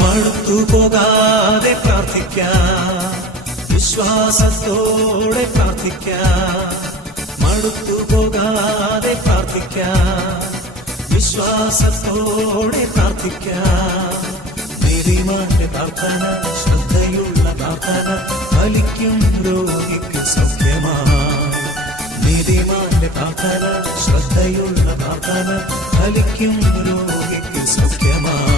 മടുത്തു പോകാതെ പ്രാർത്ഥിക്കാം, വിശ്വാസത്തോടെ പ്രാർത്ഥിക്കാം. മടുത്തു പോകാതെ പ്രാർത്ഥിക്കാം, വിശ്വാസത്തോടെ പ്രാർത്ഥിക്കാം. നീതിമാന്റെ പ്രാർത്ഥന, ശ്രദ്ധയുള്ള പ്രാർത്ഥന ഫലിക്കും രോഗിക്ക് സൗഖ്യമായി. നീതിമാന്റെ പ്രാർത്ഥന, ശ്രദ്ധയുള്ള പ്രാർത്ഥന ഫലിക്കും രോഗിക്ക് സൗഖ്യമായി.